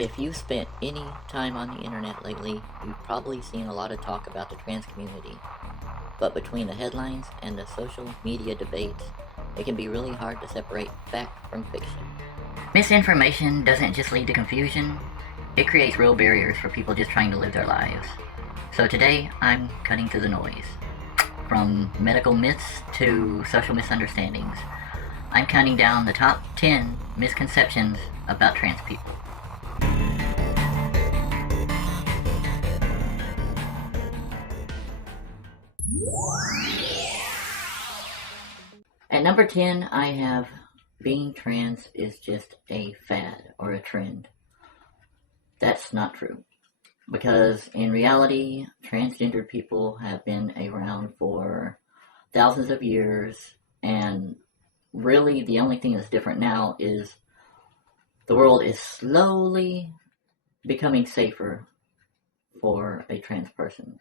If you've spent any time on the internet lately, you've probably seen a lot of talk about the trans community. But between the headlines and the social media debates, it can be really hard to separate fact from fiction. Misinformation doesn't just lead to confusion, it creates real barriers for people just trying to live their lives. So today, I'm cutting through the noise. From medical myths to social misunderstandings, I'm counting down the top 10 misconceptions about trans people. At number 10, I have being trans is just a fad or a trend. That's not true. Because in reality, transgender people have been around for thousands of years, and really the only thing that's different now is the world is slowly becoming safer for a trans person.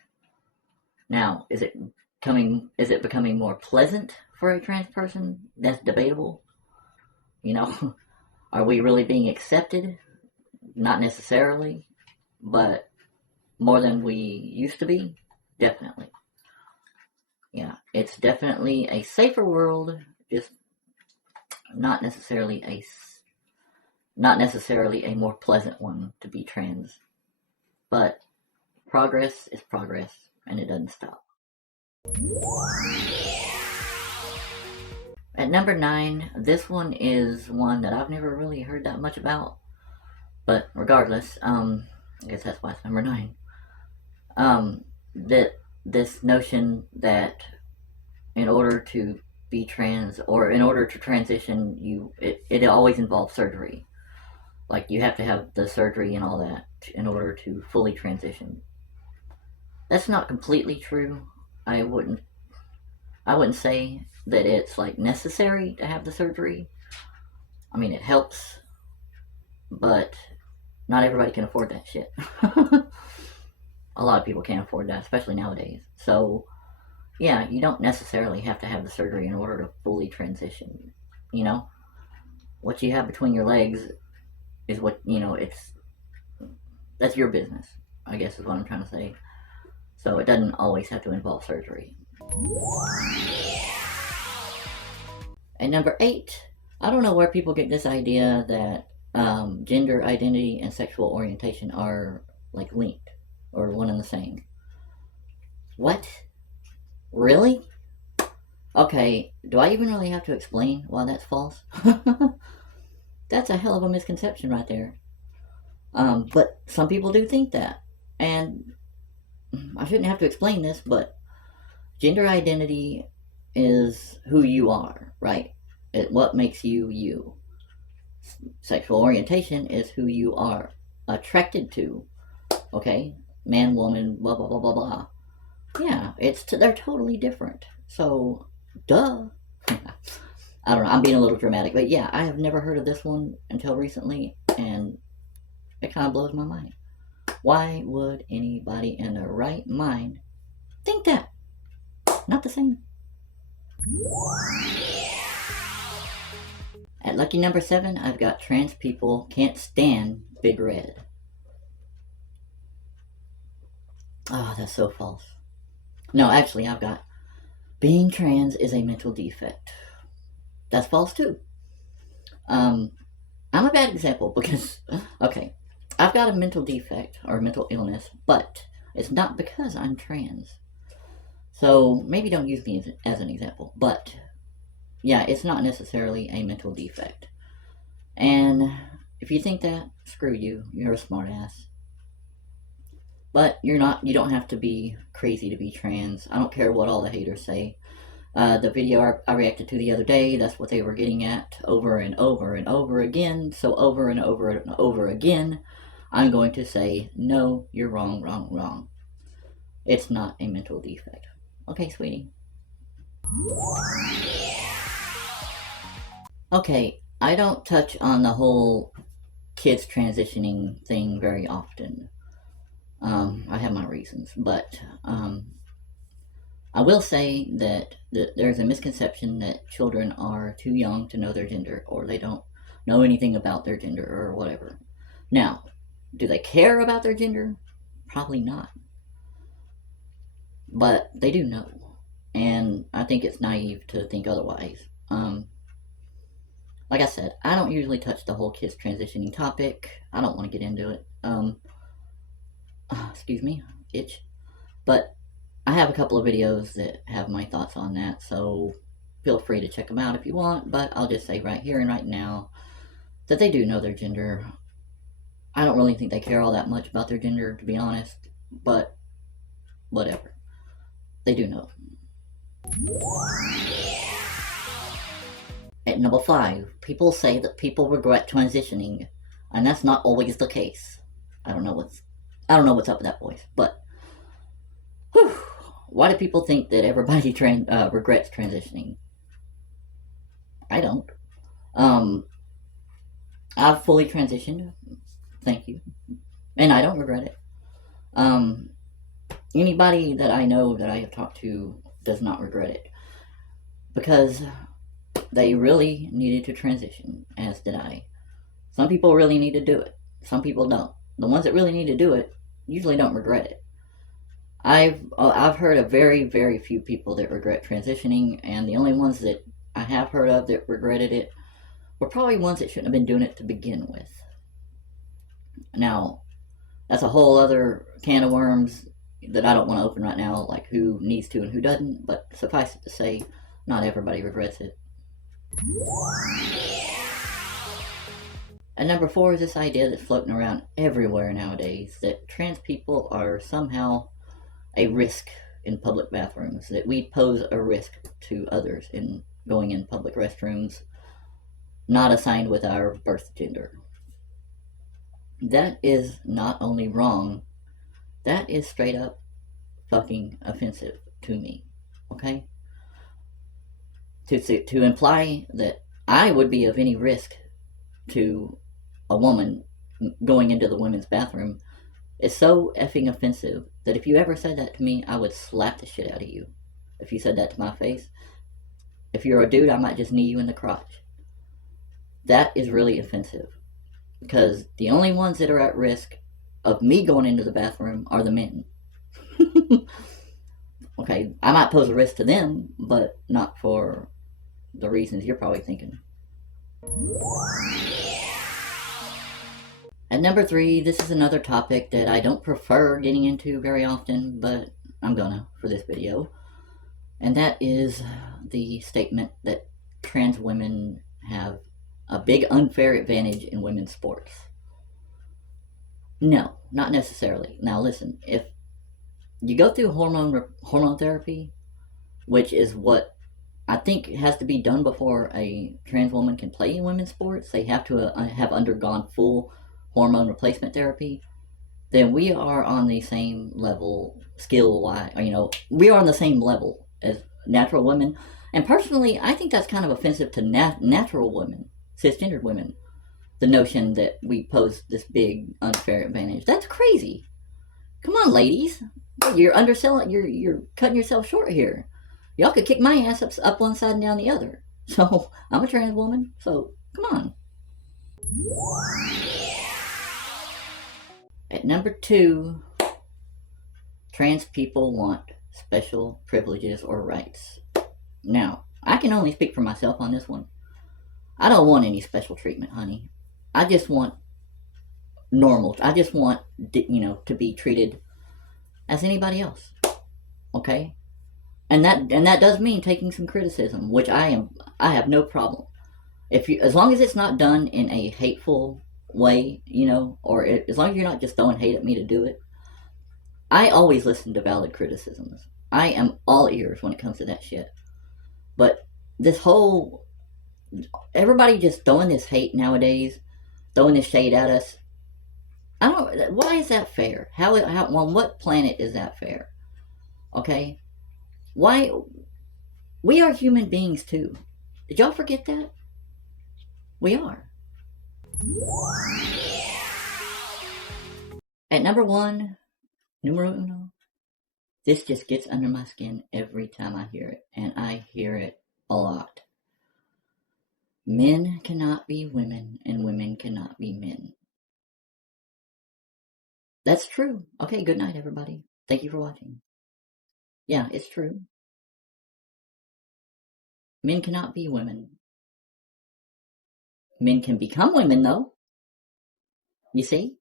Now, is it becoming more pleasant for a trans person? That's debatable. Are we really being accepted? Not necessarily, but more than we used to be? Definitely. Yeah, it's definitely a safer world, just not necessarily a more pleasant one to be trans. But progress is progress, and it doesn't stop. At number 9, this one is one that I've never really heard that much about. But regardless, I guess that's why it's number 9. That this notion that in order to be trans, or in order to transition, it always involves surgery. Like, you have to have the surgery and all that in order to fully transition. That's not completely true. I wouldn't say that it's like necessary to have the surgery. I mean, it helps, but not everybody can afford that shit. A lot of people can't afford that, especially nowadays. So, yeah, you don't necessarily have to have the surgery in order to fully transition. What you have between your legs is what, that's your business, I guess is what I'm trying to say. So it doesn't always have to involve surgery. At number 8, I don't know where people get this idea that gender identity and sexual orientation are like linked or one and the same. What? Really? Okay, do I even really have to explain why that's false? That's a hell of a misconception right there. But some people do think that. And I shouldn't have to explain this, but gender identity is who you are, right? What makes you you. Sexual orientation is who you are attracted to. Okay? Man, woman, blah, blah, blah, blah, blah. Yeah, they're totally different. So, duh. I don't know, I'm being a little dramatic, but yeah, I have never heard of this one until recently, and it kind of blows my mind. Why would anybody in their right mind think that? Not the same. At lucky number 7, I've got trans people can't stand Big Red. Oh, that's so false. No, actually, I've got being trans is a mental defect. That's false too. I'm a bad example because, okay, I've got a mental defect or a mental illness, but it's not because I'm trans. So maybe don't use me as an example, but yeah, it's not necessarily a mental defect. And if you think that, screw you. You're a smartass. But you're not. You don't have to be crazy to be trans. I don't care what all the haters say. The video I reacted to the other day, that's what they were getting at over and over and over again. So over and over and over again, I'm going to say, no, you're wrong, wrong, wrong. It's not a mental defect. Okay, sweetie. Okay, I don't touch on the whole kids transitioning thing very often. I have my reasons, but I will say that there's a misconception that children are too young to know their gender, or they don't know anything about their gender, or whatever. Now, Do they care about their gender? Probably not. But they do know. And I think it's naive to think otherwise. Like I said, I don't usually touch the whole kids transitioning topic. I don't want to get into it. Excuse me, itch. But I have a couple of videos that have my thoughts on that, so feel free to check them out if you want. But I'll just say right here and right now that they do know their gender. I don't really think they care all that much about their gender, to be honest. But whatever, they do know. At number 5, people say that people regret transitioning, and that's not always the case. I don't know what's up with that voice, but whew, why do people think that everybody regrets transitioning? I don't. I've fully transitioned. Thank you, and I don't regret it. Anybody that I know that I have talked to does not regret it because they really needed to transition, as did I. Some people really need to do it. Some people don't. The ones that really need to do it usually don't regret it. I've heard of very, very few people that regret transitioning, and the only ones that I have heard of that regretted it were probably ones that shouldn't have been doing it to begin with. Now, that's a whole other can of worms that I don't want to open right now, like who needs to and who doesn't, but suffice it to say, not everybody regrets it. And number 4 is this idea that's floating around everywhere nowadays, that trans people are somehow a risk in public bathrooms, that we pose a risk to others in going in public restrooms not assigned with our birth gender. That is not only wrong, that is straight up fucking offensive to me, okay? To imply that I would be of any risk to a woman going into the women's bathroom is so effing offensive that if you ever said that to me, I would slap the shit out of you. If you said that to my face, if you're a dude, I might just knee you in the crotch. That is really offensive because the only ones that are at risk of me going into the bathroom are the men. Okay, I might pose a risk to them, but not for the reasons you're probably thinking. At number 3, this is another topic that I don't prefer getting into very often, but I'm gonna for this video. And that is the statement that trans women have a big unfair advantage in women's sports. No, not necessarily. Now listen, if you go through hormone therapy, which is what I think has to be done before a trans woman can play in women's sports, they have to have undergone full hormone replacement therapy, then we are on the same level skill-wise, we are on the same level as natural women. And personally, I think that's kind of offensive to natural women, cisgendered women, the notion that we pose this big unfair advantage. That's crazy. Come on, ladies. You're underselling, you're cutting yourself short here. Y'all could kick my ass up one side and down the other. So, I'm a trans woman, so come on. At number 2, trans people want special privileges or rights. Now, I can only speak for myself on this one. I don't want any special treatment, honey. I just want normal. I just want, to be treated as anybody else. Okay? And that does mean taking some criticism, which I have no problem. As long as it's not done in a hateful way, or as long as you're not just throwing hate at me to do it. I always listen to valid criticisms. I am all ears when it comes to that shit. But this whole, everybody just throwing this hate nowadays, throwing this shade at us, why is that fair? How on what planet is that fair? Okay? Why, we are human beings too. Did y'all forget that? We are. At number 1, numero uno, this just gets under my skin every time I hear it, and I hear it a lot. Men cannot be women, and women cannot be men. That's true. Okay, good night, everybody. Thank you for watching. Yeah, it's true. Men cannot be women. Men can become women, though. You see?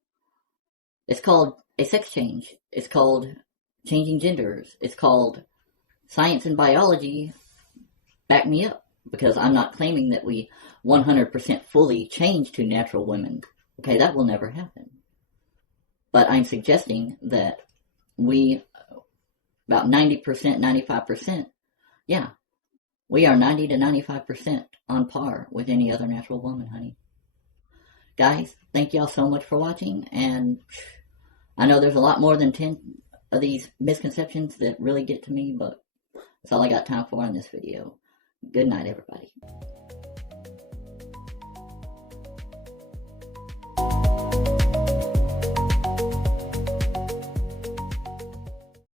It's called a sex change. It's called changing genders. It's called science and biology back me up, because I'm not claiming that we 100% fully change to natural women. Okay, that will never happen. But I'm suggesting that we, about 90%, 95%, yeah, we are 90 to 95% on par with any other natural woman, honey. Guys, thank y'all so much for watching, and I know there's a lot more than 10 of these misconceptions that really get to me, but that's all I got time for in this video. Good night, everybody.